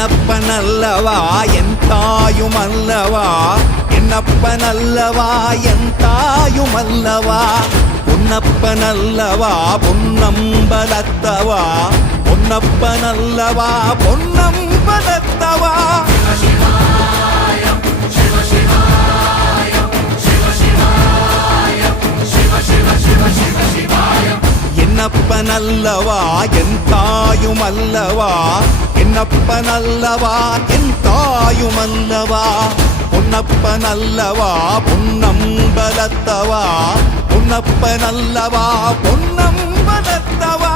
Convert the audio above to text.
என்னப்பனல்லவா என் தாயுமல்லவா, என்னப்பனல்லவா என் தாயுமல்லவா, பொன்னப்பனல்லவா பொன்னம்பலத்தவா, பொன்னப்பனல்லவா பொன்னம்பலத்தவா. என்னப்பனல்லவா என் தாயுமல்லவா, என்னப்பனல்லவா என் தாயுமல்லவா, பொன்னப்பனல்லவா பொன்னம்பலத்தவா, பொன்னப்பனல்லவா பொன்னம்பலத்தவா.